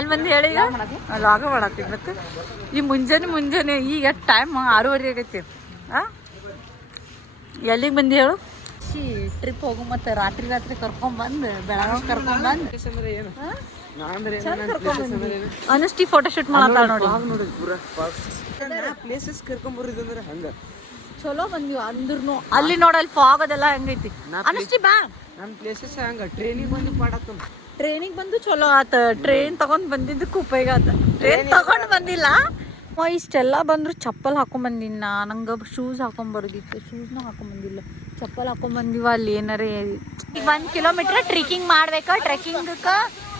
ಎಲ್ಲಿ ಬಂದು ಹೇಳಿ ಈಗ ಲಾಗ ಮಾಡತ್ತಿದ್ದಕ್ಕೆ ಈ ಮುಂಜಾನೆ ಈಗ ಟೈಮ್ 6:30 ಆಗೈತಿ. ಎಲ್ಲಿಗೆ ಬಂದು ಹೇಳು ಟ್ರಿಪ್ ಹೋಗು ಮತ್ತೆ ರಾತ್ರಿ ಕರ್ಕೊಂಡ್ಬಂದು ಬೆಳಗಾವ್ ಕರ್ಕೊಂಡ್ಬಂದು ಅನಷ್ಟಿ ಫೋಟೋ ಶೂಟ್ ಮಾಡತ್ತಾಳ ನೋಡಿ. ಚಲೋ ಬಂದಿವ ಅಂದ್ರೂ ಅಲ್ಲಿ ನೋಡಲ್ಲಿ ಫಾಗ್ ಅದೆಲ್ಲ ಹೆಂಗೈತಿ ಅನಷ್ಟಿ ಬಾ. ನನ್ನ ಪ್ಲೇಸಸ್ ಹಂಗ ಟ್ರೈನಿಗೆ ಬಂದು ಪಾಡತ್ತ. ಟ್ರೈನಿಗೆ ಬಂದು ಚಲೋ ಆತ. ಟ್ರೈನ್ ತಗೊಂಡ್ ಬಂದಿದ್ದಕ್ಕೆ ಉಪಯೋಗ ಆತ. ಟ್ರೈನ್ ತಗೊಂಡ್ ಬಂದಿಲ್ಲ. ಇಷ್ಟೆಲ್ಲ ಬಂದ್ರು ಚಪ್ಪಲ್ ಹಾಕೊಂಡ್ಬಂದಿನ. ನಂಗೆ ಶೂಸ್ ಹಾಕೊಂಬರೋದಿತ್ತು. ಶೂಸ್ನ ಹಾಕೊಂಡ್ಬಂದಿಲ್ಲ, ಚಪ್ಪಲ್ ಹಾಕೊಂಡ್ಬಂದಿವ. ಅಲ್ಲಿ ಏನಾರೇ ಈಗ 1 ಕಿಲೋಮೀಟ್ರ್ ಟ್ರೆಕ್ಕಿಂಗ್ ಮಾಡ್ಬೇಕಾ. ಟ್ರೆಕ್ಕಿಂಗಕ್ಕೆ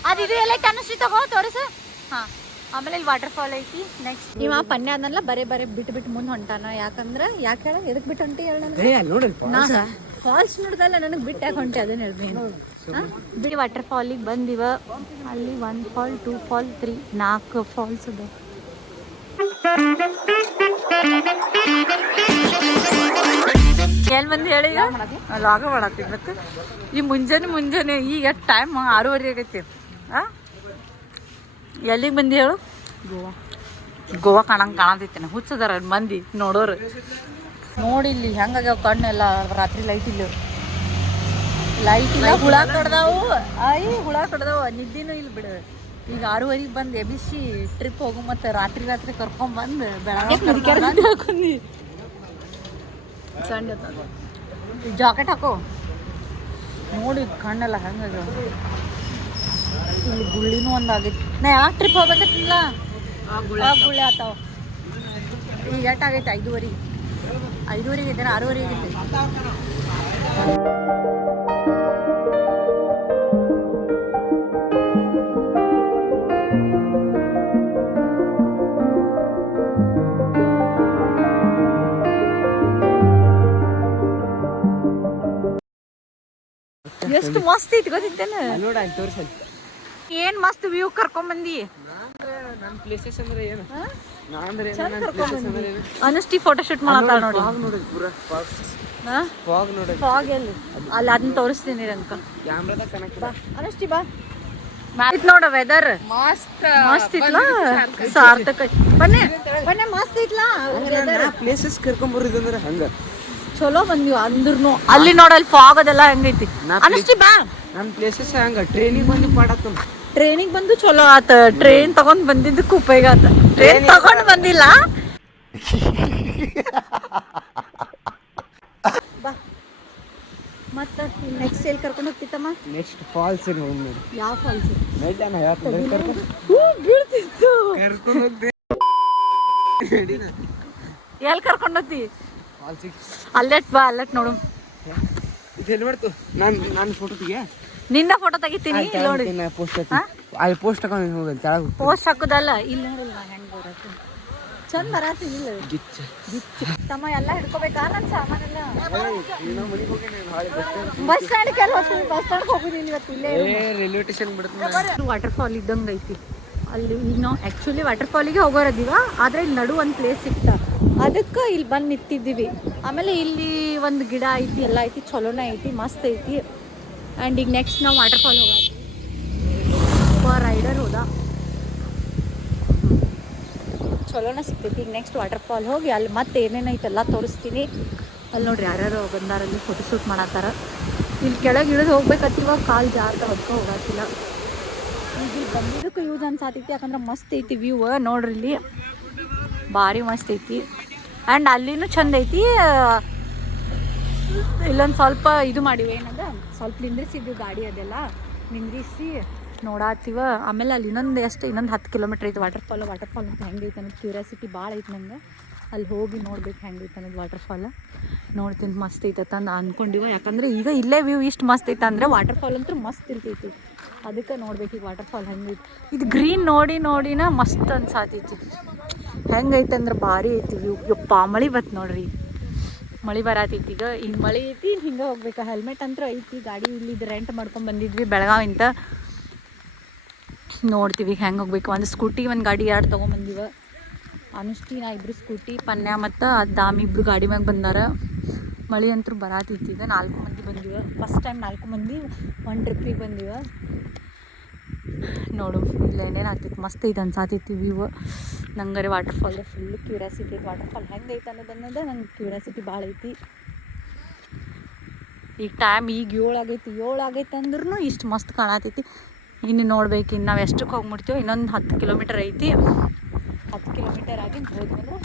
ಅದು ಇದು ಎಲ್ಲ ಅನಿಸ್ತಿ ತಗೋ ತೋರಿಸು. ಹಾಂ, ಆಮೇಲೆ ಇಲ್ಲಿ ವಾಟರ್ ಫಾಲ್ ಐತಿ. ನೆಕ್ಸ್ಟ್ ಇವ ಪನ್ಯ ಅದನ್ನೆಲ್ಲ ಬರೇ ಬಿಟ್ಟು ಮುಂದೆ ಹೊಂಟಾನ. ಯಾಕಂದ್ರೆ ಯಾಕೆ ಹೇಳ ಎದಕ್ಕೆ ಬಿಟ್ಟು ಹೊಂಟಿ ಹೇಳ. ಫಾಲ್ಸ್ ನೋಡ್ದಲ್ಲ ನನಗೆ ಬಿಟ್ಟು ಯಾಕೆ ಹೊಂಟೆ ಅದನ್ನ ಹೇಳ್ತೀನಿ. ಬಿಡಿ ವಾಟರ್ ಫಾಲಿಗೆ ಬಂದಿವ. ಅಲ್ಲಿ 1 ಫಾಲ್ 2 ಫಾಲ್ 3 4 ಫಾಲ್ಸ್ ಅದ. ಎಲ್ಲಿ ಬಂದು ಹೇಳಿ ಈಗ ಲಾಗ ಮಾಡತ್ತಿದ್ದಕ್ಕೆ ಈ ಮುಂಜಾನೆ ಈಗ ಟೈಮ್ 6:30 ಆಗೈತಿ. ಎಲ್ಲಿಗೆ ಬಂದು ಹೇಳು. ಗೋವಾ ಕಾಣತೈತೇನೆ. ಹುಚ್ಚದಾರ ಮಂದಿ ನೋಡೋರು. ನೋಡಿ ಇಲ್ಲಿ ಹೆಂಗಾಗ್ಯಾವ ಕಣ್ಣೆಲ್ಲ. ರಾತ್ರಿ ಲೈಟ್ ಇಲ್ಲ ಹುಳ ಕಡ್ದಾವು. ಹುಳ ಕಡ್ದಾವು. ನಿದ್ದಿನೂ ಇಲ್ಲಿ ಬಿಡು. ಈಗ 6:30 ಬಂದು ಎಬಿಸಿ ಟ್ರಿಪ್ ಹೋಗು ಮತ್ತೆ ರಾತ್ರಿ ಕರ್ಕೊಂಡ್ಬಂದು ಬೆಳಗಾವಿ ಜಾಕೆಟ್ ಹಾಕೋ. ನೋಡಿ ಕಣ್ಣೆಲ್ಲ ಹೆಂಗಾಗ್ಯಾವ. ಇಲ್ಲಿ ಗುಳ್ಳಿನೂ ಒಂದಾಗೈತಿ. ನಾ ಯಾಕೆ ಟ್ರಿಪ್ ಹೋಗ್ಬೇಕತ್ತಿಲ್ಲ ಗುಳ್ಳಿ ಆತಾವ. ಈಗ ಎಷ್ಟಾಗೈತೆ 5:30. 5:30 ಐತೆ 6:30 ಆಗೈತಿ. ಎಷ್ಟು ಮಸ್ತ್ ಐತಿ ಗೊತ್ತಿತ್ತೇನ. ಏನ್ ಮಸ್ತ್ ವ್ಯೂ ಕರ್ಕೊಂಬಂದಿ. ಅನಷ್ಟಿ ಫೋಟೋ ಶೂಟ್ ಮಾಡತ್ತಾಳ ನೋಡಿ. ಫಾಗ್ ಎಲ್ಲಿ ಅಲ್ಲಿ ಅದನ್ನ ತೋರಿಸ್ತೀನಿ ಅನ್ಕ. ಅನಷ್ಟಿ ಬಾ. ನೋಡ ವೆದರ್ ಮಸ್ತ್ ಇತ್ಲ. ಸಾರ್ಥಕ ಬನ್ನಿ ಮಸ್ತ್ ಐತ್ಲಾ. ಪ್ಲೇಸಸ್ ಕರ್ಕೊಂಬರೋದಂದ್ರೆ ಹಂಗ ಚಲೋ ಬಂದಿವ ಅಂದ್ರೂ ಅಲ್ಲಿ ನೋಡಲ್ಲಿ ಫಾಗ್ ಅದೆಲ್ಲ ಹೆಂಗೈತಿ ಅನಷ್ಟಿ ಬಾ. ನಮ್ಮ ಪ್ಲೇಸಸ್ ಹಂಗ ಟ್ರೈನಿಗೆ ಬಂದು ಪಾಡತ್ತ. ಟ್ರೈನಿಗೆ ಬಂದು ಚಲೋ ಆತ. ಟ್ರೈನ್ ತಗೊಂಡ್ ಬಂದಿದ್ದಕ್ಕೆ ಉಪಯೋಗ ಆತ. ಟ್ರೈನ್ ತಗೊಂಡ್ ಬಂದಿಲ್ಲ. ಬಾ ಮತ್ತೆ ನೆಕ್ಸ್ಟ್ ಎಲ್ಲಿ ಕರ್ಕೊಂಡು ಹೋಗ್ತಿತ್ತಮ್ಮ. ನೆಕ್ಸ್ಟ್ ಫಾಲ್ಸ್ ನೋಡಿ. ಯಾವ ಫಾಲ್ಸ್ ಬೀಳ್ತಿತ್ತು. ಎಲ್ಲಿ ಕರ್ಕೊಂಡು ಹೋಗ್ತಿ. ಅಲ್ಲೆಟ್ ಬಾ ಅಲ್ಲೆಟ್ ನೋಡು. ಇದು ಮಾಡ್ತು ನಾನು ಫೋಟೋ ತೆಗಿಯ. ನಿಂದ ಫೋಟೋ ತೆಗಿತೀನಿ ನೋಡಿ. ಅಲ್ಲಿ ಪೋಸ್ಟ್ ಹಾಕೊಂಡು ಹೋಗಿ ಪೋಸ್ಟ್ ಹಾಕೋದಲ್ಲ. ಇಲ್ಲಿ ನೋಡಿಲ್ಲ ಹೆಂಗ್ ಬರತ್ತೆ ಚಂದ ಬರತ್ತೀನಿ. ತಮ್ಮ ಎಲ್ಲ ಹಿಡ್ಕೋಬೇಕಾ ನನ್ನ ಸಾಮಾನೆಲ್ಲ. ಬಸ್ ಸ್ಟ್ಯಾಂಡ್ಗೆ ಹೋಗ್ತೀನಿ. ಬಸ್ ಸ್ಟ್ಯಾಂಡ್ಗೆ ಹೋಗಿದ್ದೀನಿ ಇವತ್ತು. ಇಲ್ಲೇ ರೈಲ್ವೆ ಸ್ಟೇಷನ್ ಬಿಡ್ತೀನಿ. ವಾಟರ್ ಫಾಲ್ ಇದ್ದಂಗೆ ಐತಿ ಅಲ್ಲಿ. ಈಗ ನಾವು ಆ್ಯಕ್ಚುಲಿ ವಾಟರ್ ಫಾಲಿಗೆ ಹೋಗೋರದೀವ. ಆದರೆ ಇಲ್ಲಿ ನಡು ಒಂದು ಪ್ಲೇಸ್ ಸಿಕ್ತ. ಅದಕ್ಕೆ ಇಲ್ಲಿ ಬಂದು ನಿಂತಿದ್ದೀವಿ. ಆಮೇಲೆ ಇಲ್ಲಿ ಒಂದು ಗಿಡ ಐತಿ, ಎಲ್ಲ ಐತಿ, ಚಲೋನೇ ಐತಿ, ಮಸ್ತ್ ಐತಿ. ಆ್ಯಂಡ್ ಈಗ ನೆಕ್ಸ್ಟ್ ನಾವು ವಾಟರ್ ಫಾಲ್ ಹೋಗೋದು. ರೈಡರ್ ಹೋದ ಚಲೋನೇ ಸಿಗ್ತೈತಿ. ಈಗ ನೆಕ್ಸ್ಟ್ ವಾಟರ್ ಫಾಲ್ ಹೋಗಿ ಅಲ್ಲಿ ಮತ್ತೆ ಏನೇನೈತೆ ಎಲ್ಲ ತೋರಿಸ್ತೀನಿ. ಅಲ್ಲಿ ನೋಡ್ರಿ ಯಾರ್ಯಾರು ಬಂದಾರಲ್ಲಿ ಫೋಟೋ ಶೂಟ್ ಮಾಡತ್ತಾರ. ಇಲ್ಲಿ ಕೆಳಗೆ ಇಳಿದು ಹೋಗ್ಬೇಕತ್ತಿವ. ಕಾಲು ಜಾರ್ದ ಹೊಡ್ಕೊ ಹೋಗತ್ತಿಲ್ಲ. ಈಗ ಇಲ್ಲಿ ಬಂದಿದ್ದಕ್ಕೆ ಯೂಸ್ ಅನ್ಸಾತೈತಿ. ಯಾಕಂದ್ರೆ ಮಸ್ತ್ ಐತಿ ವ್ಯೂ. ನೋಡ್ರಿ ಇಲ್ಲಿ ಭಾರಿ ಮಸ್ತ್ ಐತಿ. ಆ್ಯಂಡ್ ಅಲ್ಲಿನೂ ಚಂದ ಐತಿ. ಇಲ್ಲೊಂದು ಸ್ವಲ್ಪ ಇದು ಮಾಡಿವಿ. ಏನಂದ್ರೆ ಸ್ವಲ್ಪ ನಿಂದ್ರಿಸಿದ್ವಿ ಗಾಡಿ ಅದೆಲ್ಲ ನಿಂದ್ರಿಸಿ ನೋಡಾತೀವ. ಆಮೇಲೆ ಅಲ್ಲಿ ಇನ್ನೊಂದು 10 ಕಿಲೋಮೀಟ್ರ್ ಐತಿ ವಾಟರ್ ಫಾಲ್ ಅಂತ. ಹೆಂಗೈತೆ ಅನ್ನೋದು ಕ್ಯೂರಿಯಾಸಿಟಿ ಭಾಳ ಐತೆ ನಂಗೆ. ಅಲ್ಲಿ ಹೋಗಿ ನೋಡ್ಬೇಕು ಹೆಂಗೈತೆ ಅನ್ನೋದು ವಾಟರ್ ಫಾಲ್. ನೋಡ್ತೀನಿ ಮಸ್ತ್ ಐತತ್ತ ಅಂದು ಅಂದ್ಕೊಂಡಿವ. ಯಾಕಂದ್ರೆ ಈಗ ಇಲ್ಲೇ ವ್ಯೂ ಇಷ್ಟು ಮಸ್ತ್ ಐತೆ ಅಂದರೆ ವಾಟರ್ ಫಾಲ್ ಅಂತೂ ಮಸ್ತ್ ಇರ್ತೈತಿ. ಅದಕ್ಕೆ ನೋಡ್ಬೇಕು ಈಗ ವಾಟರ್ ಫಾಲ್ ಹೆಂಗೈತಿ. ಇದು ಗ್ರೀನ್ ನೋಡಿನ ಮಸ್ತ್ ಅನ್ಸಾತೈತಿ. ಹೆಂಗೈತೆ ಅಂದ್ರೆ ಭಾರಿ ಐತಿ ವ್ಯೂ. ಯಪ್ಪ ಮಳೆ ಬತ್ತು ನೋಡ್ರಿ. ಮಳೆ ಬರತೈತಿ. ಈಗ ಮಳೆ ಐತಿ. ಹಿಂಗೆ ಹೋಗ್ಬೇಕು. ಹೆಲ್ಮೆಟ್ ಅಂತೂ ಐತಿ. ಗಾಡಿ ಇಲ್ಲಿದ್ದು ರೆಂಟ್ ಮಾಡ್ಕೊಂಡು ಬಂದಿದ್ವಿ ಬೆಳಗಾವಿಂದ. ನೋಡ್ತೀವಿ ಹೆಂಗೆ ಹೋಗ್ಬೇಕು. ಒಂದು ಸ್ಕೂಟಿ ಒಂದು ಗಾಡಿ 2 ತೊಗೊಂಬಂದಿವ. ಅನುಷ್ಠಿ ನಾ ಇಬ್ಬರು ಸ್ಕೂಟಿ, ಪನ್ಯ ಮತ್ತು ದಾಮಿ ಇಬ್ಬರು ಗಾಡಿ ಮ್ಯಾಗ ಬಂದಾರ. ಮಳೆ ಅಂತೂ ಬರತೈತಿ. ಈಗ 4 ಮಂದಿ ಬಂದಿವ. ಫಸ್ಟ್ ಟೈಮ್ 4 ಮಂದಿ ಒಂದು ಟ್ರಿಪ್ಪಿಗೆ ಬಂದಿವ. ನೋಡು ಇಲ್ಲ ಏನೇನು ಆಗ್ತೈತಿ ಮಸ್ತ್ ಐತೆ ಅನ್ಸಾತೈತಿ ವ್ಯೂ. ನಂಗಾರೆ ವಾಟರ್ಫಾಲ್ ಫುಲ್ ಕ್ಯೂರಿಯಾಸಿಟಿ ಐತಿ. ವಾಟರ್ಫಾಲ್ ಹೆಂಗೆ ಐತೆ ಅನ್ನೋದನ್ನೋದು ನಂಗೆ ಕ್ಯೂರಿಯಾಸಿಟಿ ಭಾಳ ಐತಿ. ಈಗ ಟೈಮ್ ಈಗ 7 ಆಗೈತೆ ಅಂದ್ರೂ ಇಷ್ಟು ಮಸ್ತ್ ಕಾಣತೈತಿ. ಇನ್ನು ನೋಡ್ಬೇಕು. ಇನ್ನು ನಾವು ಎಷ್ಟಕ್ಕೆ ಹೋಗ್ಬಿಡ್ತೀವೋ ಇನ್ನೊಂದು 10 ಕಿಲೋಮೀಟರ್ ಐತಿ. 10 ಕಿಲೋಮೀಟರ್ ಆಗಿ ಹೋದ್ವಂದ್ರೆ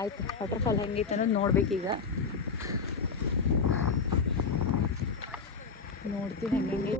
ಆಯ್ತು. ವಾಟರ್ಫಾಲ್ ಹೆಂಗೈತೆ ಅನ್ನೋದು ನೋಡ್ಬೇಕೀಗ. ನೋಡ್ತೀವಿ ಹೆಂಗೆ.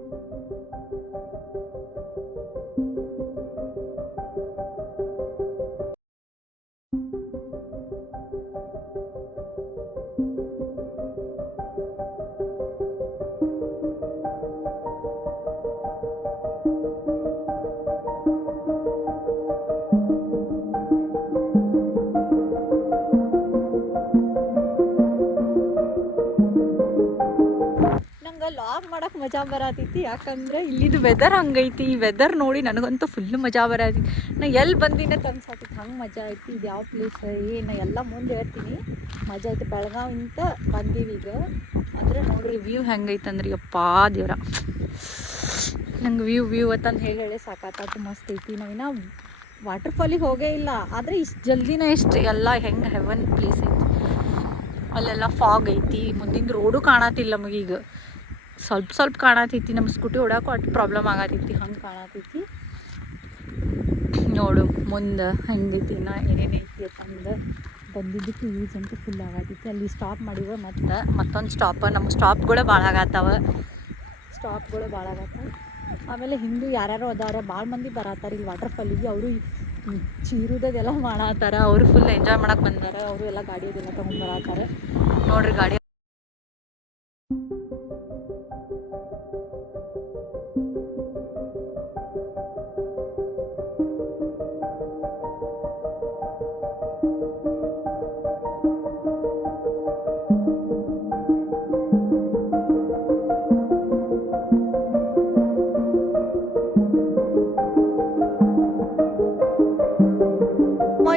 ಲಾಗ್ ಮಾಡಕ್ಕೆ ಮಜಾ ಬರತೈತಿ. ಯಾಕಂದ್ರೆ ಇಲ್ಲಿದು ವೆದರ್ ಹಂಗೈತಿ. ಈ ವೆದರ್ ನೋಡಿ ನನಗಂತೂ ಫುಲ್ ಮಜಾ ಬರತೈತಿ. ನಾ ಎಲ್ಲಿ ಬಂದಿನ ತಂದ್ಸಾತೈತಿ ಹಂಗೆ ಮಜಾ ಐತಿ. ಇದು ಯಾವ ಪ್ಲೇಸ್ ಏನು ಎಲ್ಲ ಮುಂದೆ ಹೇಳ್ತೀನಿ. ಮಜಾ ಐತಿ. ಬೆಳಗಾವಿಂತ ಬಂದೀವಿ ಈಗ. ಅಂದರೆ ನೋಡ್ರಿ ವ್ಯೂ ಹೆಂಗೈತೆ ಅಂದ್ರೆ ಯಪ್ಪಾ ದೇವ್ರ. ನಂಗೆ ವ್ಯೂ ಅಂತಂದು ಹೇಳಿ ಸಾಕಾತು. ಮಸ್ತ್ ಐತಿ. ನಾವಿನ್ನ ವಾಟರ್ಫಾಲಿಗೆ ಹೋಗೇ ಇಲ್ಲ. ಆದರೆ ಇಷ್ಟು ಜಲ್ದಿನ ಇಷ್ಟು ಎಲ್ಲ ಹೆಂಗೆ ಹೆವನ್ ಪ್ಲೇಸ್ ಐತಿ. ಅಲ್ಲೆಲ್ಲ ಫಾಗ್ ಐತಿ. ಮುಂದಿನ ರೋಡು ಕಾಣತಿಲ್ಲ ನಮಗೀಗ. ಸ್ವಲ್ಪ ಕಾಣತೈತಿ. ನಮ್ಮ ಸ್ಕೂಟಿ ಹೊಡೋಕ್ಕೂ ಅಷ್ಟು ಪ್ರಾಬ್ಲಮ್ ಆಗತೈತಿ. ಹಂಗೆ ಕಾಣತೈತಿ. ನೋಡು ಮುಂದೆ ಹೆಂಗೈತಿ ನಾ ಏನೇನೈತಿ ಅಂತಂದು ಬಂದಿದ್ದಕ್ಕೆ ಯೂಸ್ ಅಂತೂ ಫುಲ್ ಆಗತೈತಿ. ಅಲ್ಲಿ ಸ್ಟಾಪ್ ಮಾಡಿವ. ಮತ್ತೊಂದು ಸ್ಟಾಪ್. ನಮ್ಮ ಸ್ಟಾಪ್ಗಳು ಭಾಳ ಆಗತ್ತವ. ಆಮೇಲೆ ಹಿಂದೂ ಯಾರ್ಯಾರು ಅದಾರ ಭಾಳ ಮಂದಿ ಬರತ್ತಾರ ಇಲ್ಲಿ ವಾಟರ್ಫಾಲಿಗೆ. ಅವರು ಚೀರುದೆಲ್ಲ ಮಾಡತ್ತಾರ. ಅವರು ಫುಲ್ ಎಂಜಾಯ್ ಮಾಡಕ್ಕೆ ಬಂದಾರ. ಅವರು ಎಲ್ಲ ಗಾಡಿ ಅದೆಲ್ಲ ತೊಗೊಂಡ್ಬರತ್ತಾರ. ನೋಡ್ರಿ ಗಾಡಿ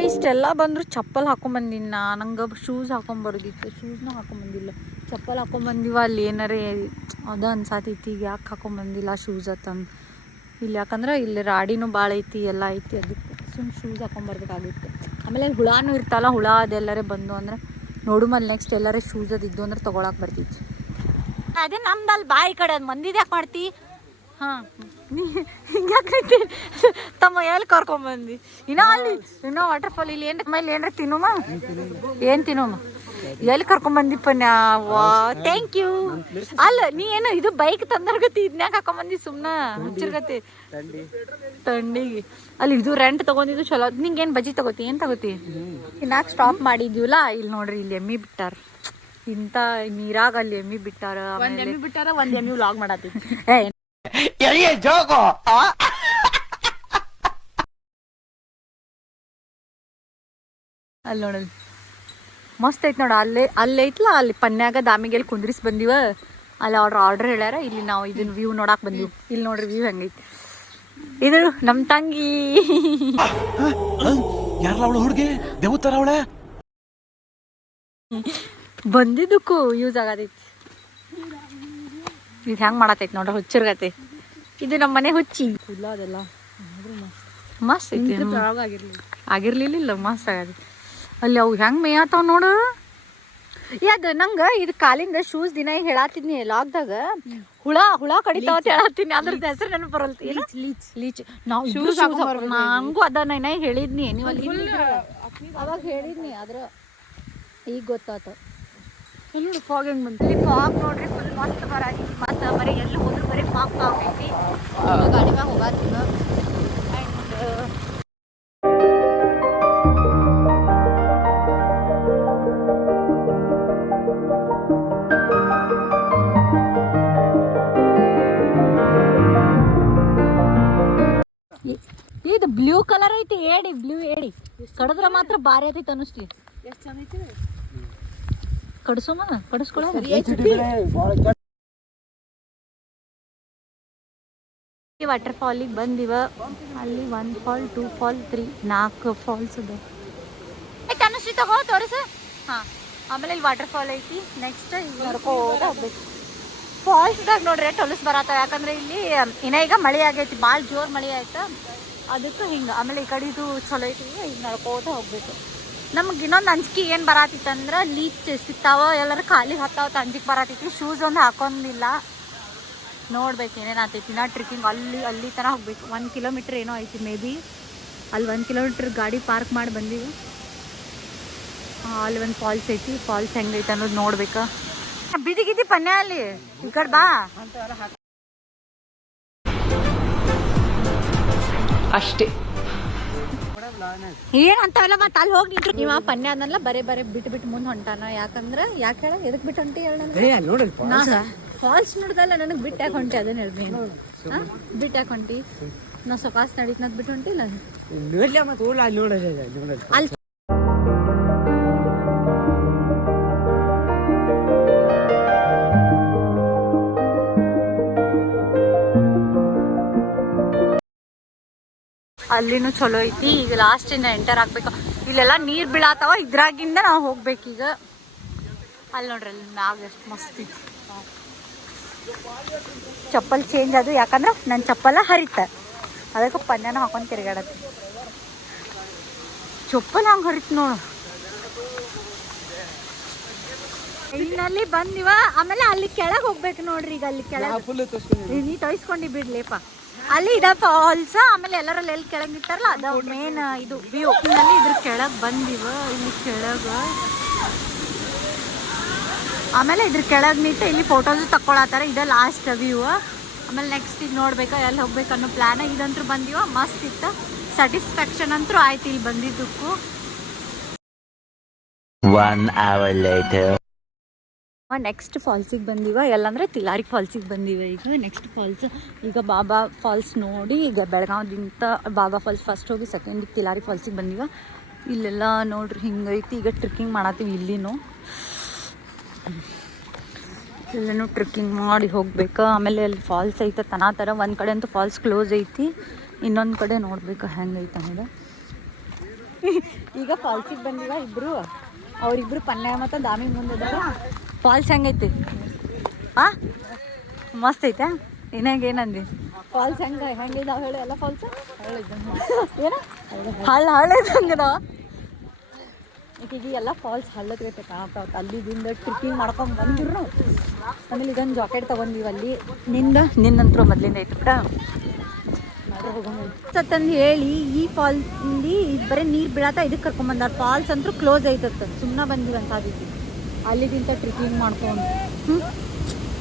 ಇಷ್ಟೆಲ್ಲ ಬಂದರೂ ಚಪ್ಪಲ್ ಹಾಕೊಂಬಂದಿನ. ನಂಗೆ ಶೂಸ್ ಹಾಕೊಂಬರೋದಿತ್ತು. ಶೂಸ್ನೂ ಹಾಕೊಂಬಂದಿಲ್ಲ. ಚಪ್ಪಲ್ ಹಾಕೊಂಬಂದಿವ. ಅಲ್ಲಿ ಏನಾರೇ ಅದು ಅನ್ಸಾತೈತಿ. ಈಗ ಯಾಕೆ ಹಾಕೊಂಬಂದಿಲ್ಲ ಶೂಸ್ ಅಂತಂದು. ಇಲ್ಲಿ ಯಾಕಂದ್ರೆ ಇಲ್ಲಿ ರಾಡಿನೂ ಭಾಳ ಐತಿ. ಎಲ್ಲ ಐತಿ. ಅದಕ್ಕೆ ಶೂಸ್ ಹಾಕೊಂಬರ್ಬೇಕಾಗಿತ್ತು. ಆಮೇಲೆ ಹುಳಾನು ಇರ್ತಲ್ಲ. ಹುಳ ಅದೆಲ್ಲರೇ ಬಂದು ಅಂದ್ರೆ ನೋಡು ಅಲ್ಲಿ ನೆಕ್ಸ್ಟ್ ಎಲ್ಲರೇ ಶೂಸ್ ಅದಿದ್ದು ಅಂದ್ರೆ ತೊಗೊಳಕ್ಕೆ ಬರ್ತೈತಿ. ಅದೇ ನಮ್ದು ಅಲ್ಲಿ ಬಾಯಿ ಕಡೆ ಅದು ಮಂದಿದು ಯಾಕೆ ಮಾಡ್ತಿ? ಹಾಂ ಹಿಂಗ್ಯಾಕೈತಿ ತಮ್ಮ ಎಲ್ಲಿ ಕರ್ಕೊಂಬಂದು ಇನ್ನೂ ವಾಟರ್ಫಾಲ್ ಇಲ್ಲಿ ಏನ್ರ ತಿನ್ನೋಮ. ಏನು ತಿನ್ನೋಮ? ಎಲ್ಲಿ ಕರ್ಕೊಂಬಂದಿಪ್ಪ ನಾವು? Thank you. ಅಲ್ಲ ನೀ ಏನು ಇದು ಬೈಕ್ ತಂದರ್ಗತಿ ಇದನ್ಯಾಕ ಹಾಕೊಂಬಂದಿ ಸುಮ್ಮನೆ ಹುಚ್ಚಿರ್ಗತಿ ತಂಡಿಗೆ. ಅಲ್ಲಿ ಇದು ರೆಂಟ್ ತೊಗೊಂಡಿದ್ದು ಚಲೋ. ನಿಂಗೆ ಏನು ಬಜ್ಜಿ ತಗೋತಿ? ಏನು ತಗೋತಿ? ಇನ್ನಾಕ ಸ್ಟಾಪ್ ಮಾಡಿದ್ದೀವಲ್ಲ. ಇಲ್ಲಿ ನೋಡ್ರಿ ಇಲ್ಲಿ ಎಮ್ಮಿ ಬಿಟ್ಟಾರ. ಇಂಥ ನೀರಾಗ ಅಲ್ಲಿ ಎಮ್ಮಿ ಬಿಟ್ಟಾರ. ಒಂದು ಎಮ್ಮಿ ವ್ಲಾಗ್ ಮಾಡತ್ತಿ. ಅಲ್ಲಿ ನೋಡಲ್ ಮಸ್ತ್ ಐತಿ ನೋಡ. ಅಲ್ಲಿ ಐತ್ಲ ಅಲ್ಲಿ ಪನ್ಯಾಗ ದಾಮಿಗೆಲ್ಲಿ ಕುಂದ್ರಿಸಿ ಬಂದೀವ. ಅಲ್ಲಿ ಆರ್ಡ್ರ್ ಹೇಳ್ಯಾರ. ಇಲ್ಲಿ ನಾವು ಇದನ್ನ ವ್ಯೂ ನೋಡಕ್ಕೆ ಬಂದೀವಿ. ಇಲ್ಲಿ ನೋಡ್ರಿ ವ್ಯೂ ಹೆಂಗೈತಿ. ಇದು ನಮ್ಮ ತಂಗಿ ಬಂದಿದ್ದಕ್ಕೂ ಯೂಸ್ ಆಗತೈತಿ. ಇದು ಹೆಂಗೆ ಮಾಡತೈತಿ ನೋಡ್ರಿ ಹುಚ್ಚಿರ್ಗತಿ. ಇದು ನಮ್ಮ ಮನೆ ಹುಚ್ಚಿ ಇಲ್ಲ. ಅದೆಲ್ಲ ಮಸ್ತ್ ಐತಿ. ಆಗಿರ್ಲಿಲ್ಲ ಮಸ್ತ್ ಆಗತೈತಿ. ಅಲ್ಲಿ ಅವು ಹೆಂಗೆ ಮೇಯತಾವ ನೋಡು. ಅದು ನಂಗೆ ಇದು ಕಾಲಿಂದ ಶೂಸ್ ದಿನ ಹೇಳತ್ತಿದ್ನಿ ಲಾಕ್ದಾಗ. ಹುಳ ಕಡಿತಾವ ಅಂತ ಹೇಳತ್ತೀನಿ. ಅದ್ರದ್ದು ಹೆಸರು ನೆನಪು ಬರಲ್ತಿ. ಲೀಚ್ ನಾವು ನಂಗೂ ಅದ ನಾ ಹೇಳಿದ್ನಿ. ನೀವು ಅಲ್ಲಿ ಅವಾಗ ಹೇಳಿದ್ನಿ. ಆದ್ರೆ ಈಗ ಗೊತ್ತಾತ. ನೋಡಿ ಫಾಗ್ ಹೆಂಗೆ ಬಂತು. ಇಲ್ಲಿ ಫಾಗ್ ನೋಡ್ರಿ ಫುಲ್ ಮಸ್ತ್ ಬರತಿ. ಮತ್ತು ಬರೀ ಎಲ್ಲಿ ಹೋದ್ರು ಬರೀ ಫಾಗ್ ಐತಿ. ಗಾಡಿ ಮ್ಯಾಗ ಹೋಗತ್ತೀನ. ಇದು ಬ್ಲೂ ಕಲರ್ ಐತಿ. ಏಡಿ ಕಡದ್ರ ಮಾತ್ರ ಭಾರಿ ಐತಿ ಅನ್ನಿಸ್ತಿ. ಎಷ್ಟು ಚಂದ ಐತಿ. ಕಡಿಸ್ಕೊಳ. ವಾಟರ್ ಫಾಲಿಗೆ ಬಂದಿವ. ಅಲ್ಲಿ 1 ಫಾಲ್ 2 ಫಾಲ್ 3 4 ಫಾಲ್ಸ್ ಅದ. ಅನ್ನಿಸ್ತಿ ತಗೋ ತೋರಿಸ. ಹಾಂ ಆಮೇಲೆ ಇಲ್ಲಿ ವಾಟರ್ ಫಾಲ್ ಐತಿ. ನೆಕ್ಸ್ಟ್ ಇಲ್ಲಿ ನಡ್ಕೋತ ಹೋಗ್ಬೇಕು. ಫಾಲ್ಸ್ದಾಗ ನೋಡ್ರಿ ಹೊಲಸ್ ಬರತ್ತಾವ. ಯಾಕಂದ್ರೆ ಇಲ್ಲಿ ಈಗ ಮಳೆ ಆಗೈತಿ, ಭಾಳ ಜೋರ್ ಮಳೆ ಆಯ್ತು. ಅದಕ್ಕೆ ಹಿಂಗೆ. ಆಮೇಲೆ ಈ ಕಡೆ ಇದು ಚಲೋ ಐತಿ, ಈಗ ನಡ್ಕೋತ ಹೋಗ್ಬೇಕು. ನಮ್ಗೆ ಇನ್ನೊಂದು ಅಂಜಿಕೆ ಏನು ಬರತ್ತಿತ್ತಂದ್ರೆ ಲೀಚ್ ಸಿಗ್ತಾವ, ಎಲ್ಲರೂ ಖಾಲಿ ಹತ್ತಾವ ಅಂಜಿಕೆ ಬರತ್ತೈತಿ. ಶೂಸ್ ಒಂದು ಹಾಕೊಂಡಿಲ್ಲ. ನೋಡ್ಬೇಕು ಏನೇನು ಆಗ್ತೈತಿ. ನಾ ಟ್ರಿಕ್ಕಿಂಗ್ ಅಲ್ಲಿ ತನಕ ಹೋಗ್ಬೇಕು. 1 ಕಿಲೋಮೀಟ್ರ್ ಏನೋ ಐತಿ ಮೇ ಬಿ. ಅಲ್ಲಿ 1 ಕಿಲೋಮೀಟ್ರ್ ಗಾಡಿ ಪಾರ್ಕ್ ಮಾಡಿ ಬಂದೀವಿ. ಅಲ್ಲಿ ಒಂದು ಫಾಲ್ಸ್ ಐತಿ. ಫಾಲ್ಸ್ ಹೆಂಗೈತೆ ಅನ್ನೋದು ನೋಡ್ಬೇಕಾ. ಬಿದಿಗಿದ್ದಿ ಪನ್ಯ ಅಲ್ಲಿ ಈ ಕಡೆ ಬಾ ಅಷ್ಟೇ. ಏನಂತಾವಲ್ಲ ಮತ್ತೆ ಅಲ್ಲಿ ಹೋಗಿ ನಿಂತ್ರು. ಇವ ಪನ್ಯ ಅದನ್ನೆಲ್ಲ ಬರೇ ಬಿಟ್ಟು ಮುಂದೆ ಹೊಂಟಾನ. ಯಾಕಂದ್ರೆ ಯಾಕೆ ಹೇಳ ಎದಕ್ ಬಿಟ್ಟು ಹೊಂಟಿ ಹೇಳ. ನಾ ಫಾಲ್ಸ್ ನೋಡ್ದಲ್ಲ ನನಗೆ ಬಿಟ್ಟು ಯಾಕೆ ಹೊಂಟಿ ಅದನ್ನ ಹೇಳ್ತೀನಿ. ಬಿಟ್ಟು ಯಾಕೆ ಹೊಂಟಿ? ನಾ ಸೊಕಾಸ್ ನಡೀತ್ ಬಿಟ್ಟು ಹೊಂಟಿಲ್ಲ ಅಲ್ಲಿ. ಅಲ್ಲಿನೂ ಚಲೋ ಐತಿ. ಈಗ ಲಾಸ್ಟಿಂದ ಎಂಟರ್ ಆಗ್ಬೇಕು. ಇಲ್ಲೆಲ್ಲ ನೀರು ಬೀಳಾತಾವ, ಇದ್ರಾಗಿಂದ ನಾವು ಹೋಗ್ಬೇಕೀಗ. ಅಲ್ಲಿ ನೋಡ್ರಿ ಅಲ್ಲಿ ಮ್ಯಾಗ ಎಷ್ಟು ಮಸ್ತ್ ಐತಿ. ಚಪ್ಪಲ್ ಚೇಂಜ್ ಅದು, ಯಾಕಂದ್ರೆ ನನ್ನ ಚಪ್ಪಲ ಹರಿತ, ಅದಕ್ಕೆ ಪನ್ಯನ ಹಾಕೊಂಡು ತಿರ್ಗಾಡತ್ತೆ. ಚಪ್ಪಲ್ ಹಂಗೆ ಹರಿತು ನೋಡು. ಇಲ್ಲಿ ಬಂದಿವ. ಆಮೇಲೆ ಅಲ್ಲಿ ಕೆಳಗೆ ಹೋಗ್ಬೇಕು ನೋಡ್ರಿ. ಈಗ ಅಲ್ಲಿ ಕೆಳಗೆ ನೀ ತೊಯ್ಸ್ಕೊಂಡಿ ಬಿಡ್ಲೇಪ. ಅಲ್ಲಿ ಇದ ಫಾಲ್ಸ್. ಆಮೇಲೆ ಎಲ್ಲರಲ್ಲಿ ಎಲ್ಲಿ ಕೆಳಗೆ ನಿಂತಾರಲ್ಲ ಅದ ಮೇನ್ ಇದು ವ್ಯೂ. ಇಲ್ಲಿ ಇದ್ರ ಕೆಳಗೆ ಬಂದಿವ. ಇಲ್ಲಿ ಕೆಳಗೆ ಆಮೇಲೆ ಇದ್ರ ಕೆಳಗೆ ನಿಂತು ಇಲ್ಲಿ ಫೋಟೋಸ್ ತಕ್ಕೊಳತ್ತಾರ. ಇದ ಲಾಸ್ಟ್ ವ್ಯೂ. ಆಮೇಲೆ ನೆಕ್ಸ್ಟ್ ಈಗ ನೋಡ್ಬೇಕಾ ಎಲ್ಲಿ ಹೋಗ್ಬೇಕು ಅನ್ನೋ ಪ್ಲಾನ್. ಇದಂತೂ ಬಂದಿವ, ಮಸ್ತ್ ಇತ್ತು. ಸ್ಯಾಟಿಸ್ಫ್ಯಾಕ್ಷನ್ ಅಂತೂ ಆಯ್ತು ಇಲ್ಲಿ ಬಂದಿದ್ದಕ್ಕೂ. 1 hour later. ನೆಕ್ಸ್ಟ್ ಫಾಲ್ಸಿಗೆ ಬಂದಿವ. ಎಲ್ಲಂದ್ರೆ ತಿಲಾರಿ ಫಾಲ್ಸಿಗೆ ಬಂದಿವ. ಈಗ ನೆಕ್ಸ್ಟ್ ಫಾಲ್ಸ್ ಈಗ ಬಾಬಾ ಫಾಲ್ಸ್ ನೋಡಿ, ಈಗ ಬೆಳಗಾವದಿಂದ ಬಾಬಾ ಫಾಲ್ಸ್ ಫಸ್ಟ್ ಹೋಗಿ ಸೆಕೆಂಡಿಗೆ ತಿಲಾರಿ ಫಾಲ್ಸಿಗೆ ಬಂದಿವ. ಇಲ್ಲೆಲ್ಲ ನೋಡ್ರಿ ಹಿಂಗೈತಿ. ಈಗ ಟ್ರೆಕ್ಕಿಂಗ್ ಮಾಡತ್ತೀವಿ. ಇಲ್ಲಿನೂ ಟ್ರೆಕ್ಕಿಂಗ್ ಮಾಡಿ ಹೋಗ್ಬೇಕು. ಆಮೇಲೆ ಅಲ್ಲಿ ಫಾಲ್ಸ್ ಐತೆ ತನಾತರ. ಒಂದು ಕಡೆ ಅಂತೂ ಫಾಲ್ಸ್ ಕ್ಲೋಸ್ ಐತಿ, ಇನ್ನೊಂದು ಕಡೆ ನೋಡ್ಬೇಕು ಹೆಂಗೈತೆ ಅನ್ನೋದು. ಈಗ ಫಾಲ್ಸಿಗೆ ಬಂದಿವ ಇಬ್ಬರು. ಅವರಿಬ್ರು ಪನ್ಯ ಮತ್ತು ದಾಮಿ ಮುಂದೆ. ಫಾಲ್ಸ್ ಹೆಂಗೈತಿ? ಹಾಂ ಮಸ್ತ್ ಐತೆ. ಇನ್ನಾಗ ಏನಂದಿ? ಫಾಲ್ಸ್ ಹೆಂಗಿದಾವೆ ಹೇಳಿ. ಎಲ್ಲ ಫಾಲ್ಸ್ ಏನ ಹಳ್ಳೈತಂಗ ನಾವು ಈಗ ಎಲ್ಲ ಫಾಲ್ಸ್ ಹಳ್ಳದೈತೆ ಕಾಣ್ತಾವ. ಅಲ್ಲಿದಿಂದ ಟ್ರಿಕ್ಕಿಂಗ್ ಮಾಡ್ಕೊಂಡು ಬಂದಿರು. ಆಮೇಲೆ ಇದೊಂದು ಜಾಕೆಟ್ ತೊಗೊಂಡಿವಿ. ಅಲ್ಲಿ ನಿನ್ನಂತರೂ ಮೊದಲಿಂದ ಐತೆ ಬಿಡ. ಸತ್ತಂದು ಹೇಳಿ ಈ ಫಾಲ್ಸಿಂದ ಬರೀ ನೀರು ಬೀಳತ್ತ ಇದಕ್ಕೆ ಕರ್ಕೊಂಬಂದಾರ. ಫಾಲ್ಸ್ ಅಂತೂ ಕ್ಲೋಸ್ ಐತತ್ತ. ಸುಮ್ಮನೆ ಬಂದಿವಿ ಅನ್ಸಾದೈತಿ. ಅಲ್ಲಿಗಿಂತ ಟ್ರೆಕ್ಕಿಂಗ್ ಮಾಡ್ಕೊಂಡು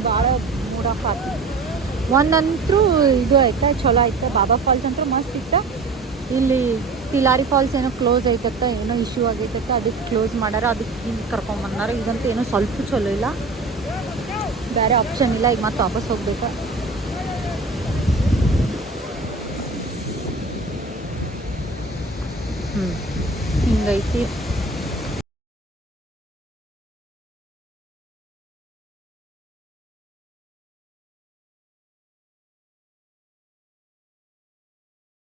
ಭಾಳ ಮೂಡಾಫ್ ಆಗ್ತದೆ. ಒಂದಂತೂ ಇದು ಐತೆ ಚಲೋ ಐತೆ. ಬಾಬಾ ಫಾಲ್ಸ್ ಅಂತೂ ಮಸ್ತ್ ಇತ್ತು. ಇಲ್ಲಿ ತಿಲಾರಿ ಫಾಲ್ಸ್ ಏನೋ ಕ್ಲೋಸ್ ಐತತ್ತ, ಏನೋ ಇಶ್ಯೂ ಆಗೈತತ್ತ, ಅದಕ್ಕೆ ಕ್ಲೋಸ್ ಮಾಡ್ಯಾರ. ಅದಕ್ಕೆ ಇಲ್ಲಿ ಕರ್ಕೊಂಬಂದಾರ. ಇದಂತೂ ಏನೋ ಸ್ವಲ್ಪ ಚಲೋ ಇಲ್ಲ, ಬೇರೆ ಆಪ್ಷನ್ ಇಲ್ಲ. ಈಗ ಮತ್ತೆ ವಾಪಸ್ ಹೋಗ್ಬೇಕಾ. ಹಿಂಗೈತಿ.